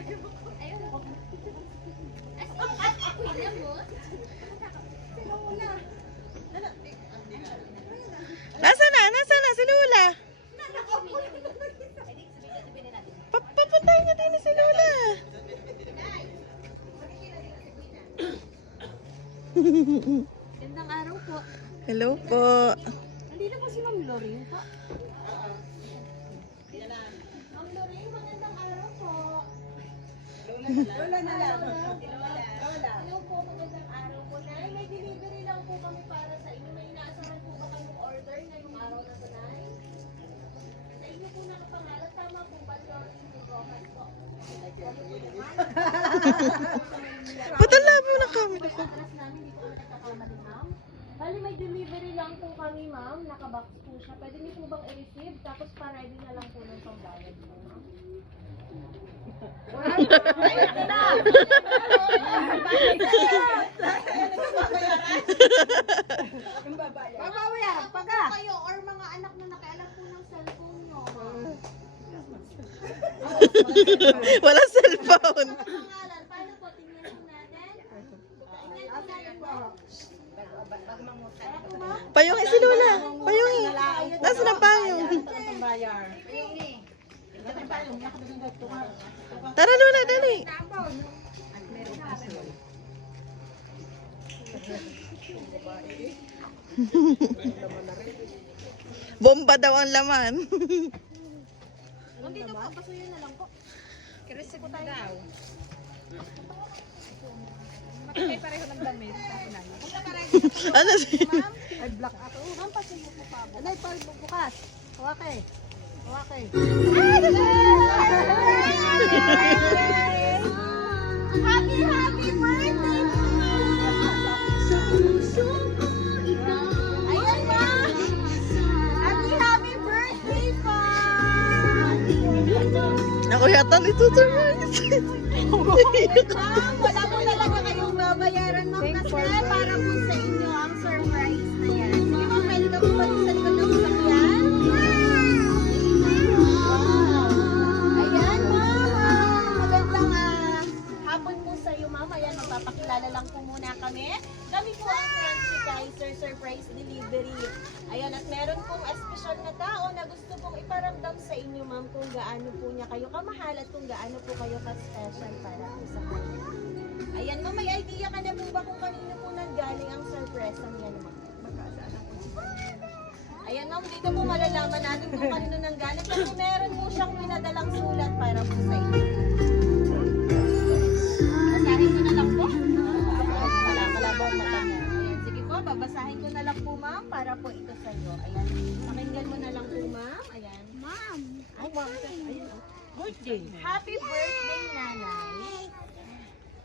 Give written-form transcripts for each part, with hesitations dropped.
Ayun. Kuya mo? Sino muna? Nasaan na? Nasaan na? Si Lola. Papuntahin niya din si Lola. Gandang araw po. Hello po. Nandito po si Ma'am Lorraine po. Ma'am Lorraine, magandang araw po. Lola na lang. Hello po, magandang araw po. Nay, may delivery lang po kami para sa inyo. May inaasahan po ba kayong order ngayong araw na ito, Nay? Sa inyo po nakapangalan. Tama po ba, Lorraine Rojas po? Patala mo ng camera ko. Aras namin, hindi po kami nagkakamali, ma'am. Bali, may delivery lang po kami, ma'am. Nakabox po siya. Pwede niyo po bang i-receive? Tapos pa-ready na lang po ng pambayad po, ma'am. Babawian, pagka. Kayo or mga anak na nakialam po ng cellphone nyo, ma'am. Wala cellphone. Pangalan, paano po? Tingnan po natin. Tingnan po natin po. Para po, ma'am. Payungin si Lola. Payungin. Nasaan na payong? Bayar. Tara Lola, dali. Bomba daw ang laman. Nandito po, pasuyo na lang po. Kirisi ko daw. Makikay pareho ng damit. Ano si? Ay, black ato. Ma'am, pasuyo po pa. Anay, bukas. Huwakay. Huwakay. Happy, happy birthday po! Ayan, ma'am! Happy, happy birthday po! Ako yata nituturmais. Ma'am, wala po talaga kayong babayaran, ma'am, kasi para po sa inyo ang surprise na yan. Sige, ma'am, pwede ka po ba sa likod ng sasakyan? Ayan, ma'am. Magandang hapon po sa iyo, ma'am. Ayan, magpapakilala lang po muna kami. Kami po ang Crunchy Kaiser Surprise Delivery. Ayan, at meron pong espesyal na tao na gusto pong iparamdam sa inyo, ma'am, kung gaano po niya kayo kamahal at kung gaano po kayo ka-special para po sa kanya. Ayan, ma'am, may idea ka na po ba kung kanino po nanggaling ang surprise niya, ma'am? Ayan, ma'am, dito po malalaman natin kung kanino nanggaling kasi meron po siyang pinadalang sulat para po sa inyo. Basahin ko na lang po. Malabang mata niya. Ayan, sige po, babasahin ko na lang po, ma'am, para po ito sa iyo. Ayan, pakinggan mo na lang po, ma'am. Ayan. Ma'am. Ay, ma'am. Birthday. Happy birthday, nanay.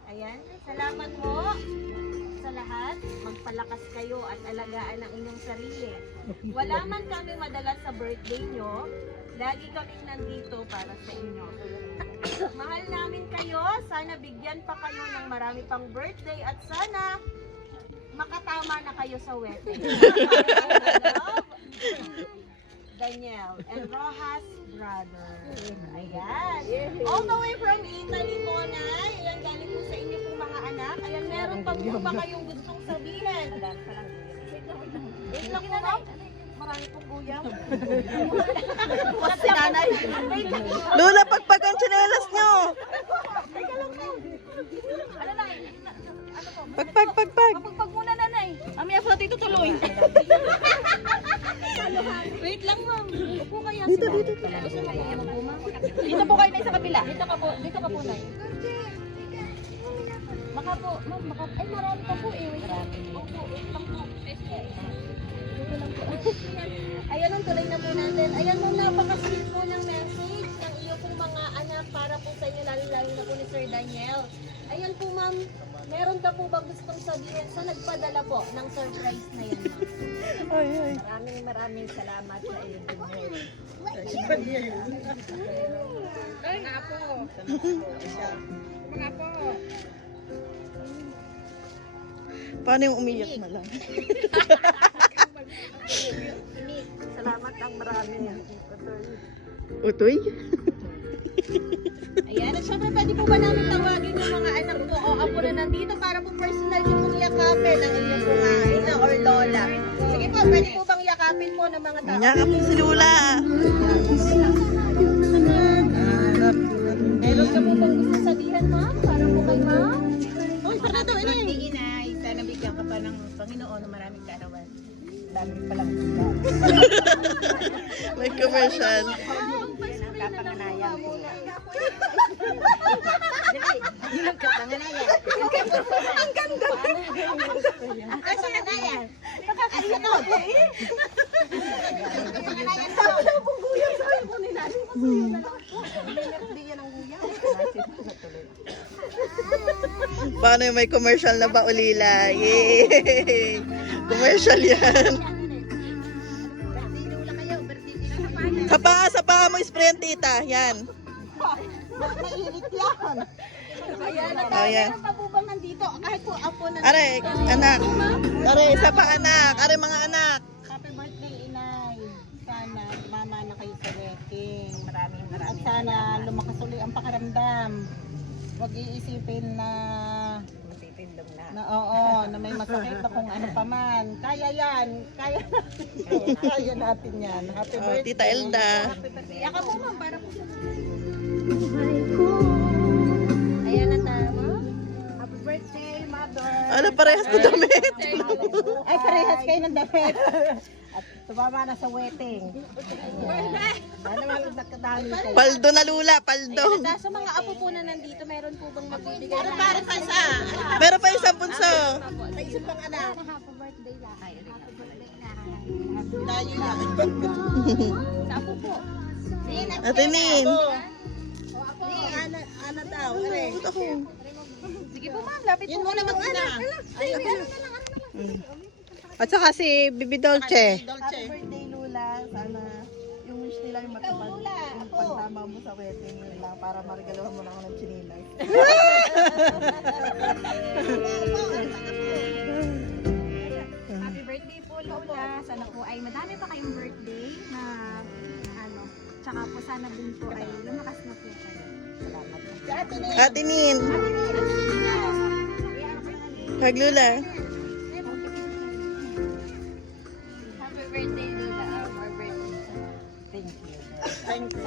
Ayan, salamat po sa lahat. Magpalakas kayo at alagaan ang inyong sarili. Wala man kami madala sa birthday nyo, lagi kaming nandito para sa inyo. Mahal namin kayo. Sana bigyan pa kayo ng marami pang birthday at sana makatama na kayo sa wedding. Daniel and Rojas brother. Ayan. All the way from Italy po, Nay. Ayan, galing po sa inyo pong mga anak. Ayan, meron pa po ba kayong gustong sabihin? Wait lang po, ma'am. Marami pong guyam. Kasi nanay. Wait lang. Lola, pagpag ang tsinelas nyo. Ano na? Ano po? Pagpag. Pagpag muna, nanay. Amaya po natin tutuloy. Wait lang, ma'am. Upo kaya Dito. Gusto mo kaya po, ma'am? Dito po kayo na sa kabila. Dito ka po, nay. Baka po, ma'am, ay marami pa po eh. Marami. Opo, wait lang po. Dito lang po. Ayan ang tuloy na po natin. Ayan po, napaka-sweet po ng message ng iyo pong mga anak para po sa inyo, lalo-lalo na po ni Sir Daniel. Ayan po, ma'am. Meron ka po ba gustong sabihin sa nagpadala po ng surprise na yan, ma'am? Ay. Maraming salamat sa iyo, Daniel. Ay, nga po. Mga po. Paano yung umiyak na lang? Salamat ang marami. Utoy? Ayan, at syempre pwede po ba namin tawagin yung mga anak po o apo na nandito para po personal yung pong yakapin ng inyong mga ina or lola. Sige po, pwede po bang yakapin po ng mga tao? Yakap mo si Lula. Meron ka po bang gusto sabihan, ma'am? Para po kay ma'am? Uy, para daw, ina. Inay, sana bigyan ka pa ng Panginoon ng maraming kaarawan. Dami palang May commercial. kapanganayan ko. Yun ang kapanganayan. Ang ganda. Ang kapanganayan. Ang sunod. Paano yung may commercial na ba, Ulila? Yay! Commercial yan. Sa paa mo sprayan, tita. Yan. Mailit yan. Ayan, Oh, yan. meron pa po bang nandito? Kahit po apo na Are, anak. Are, isa pa anak. Are, mga anak. Happy birthday, Inay. Sana mama na kayo sa wedding. Maraming. At sana lumakas uli ang pakaramdam. Huwag iisipin na na may masakit na kung ano pa man. Kaya yan. Kaya natin yan. Happy Oh, birthday. Tita Elda. Yaka po ma'am, para po sa Ayan na tama. Happy birthday, mother. Ano, parehas na damit. Ay, parehas kayo ng damit. At tumama na sa wedding. Sana magkakadami kayo. Paldo na, Lula. Paldo. Ayan, sa mga apo po na nandito, meron po bang magbibigay na? Para pa sa Meron pa isang punso. sa isang pang anak. Happy birthday lang. Happy birthday na. Tayo yan. Sa apo po. Ate Nin. Ana daw. Are. Sige po ma'am, lapit Yun po. muna mag-ana. At saka si Bibi Dolce. Dolce. Birthday Lula, sana yung wish nila yung matupad yung pagtama mo sa wedding yun lang para marigaluhan mo na ako ng chinilas. Happy birthday po, Lola. Sana po ay madami pa kayong birthday na ano. Tsaka po sana din po ay lumakas na po kayo. Salamat po. Ate Nin. Kag Lula. Happy birthday, Lola. More birthday. Thank you.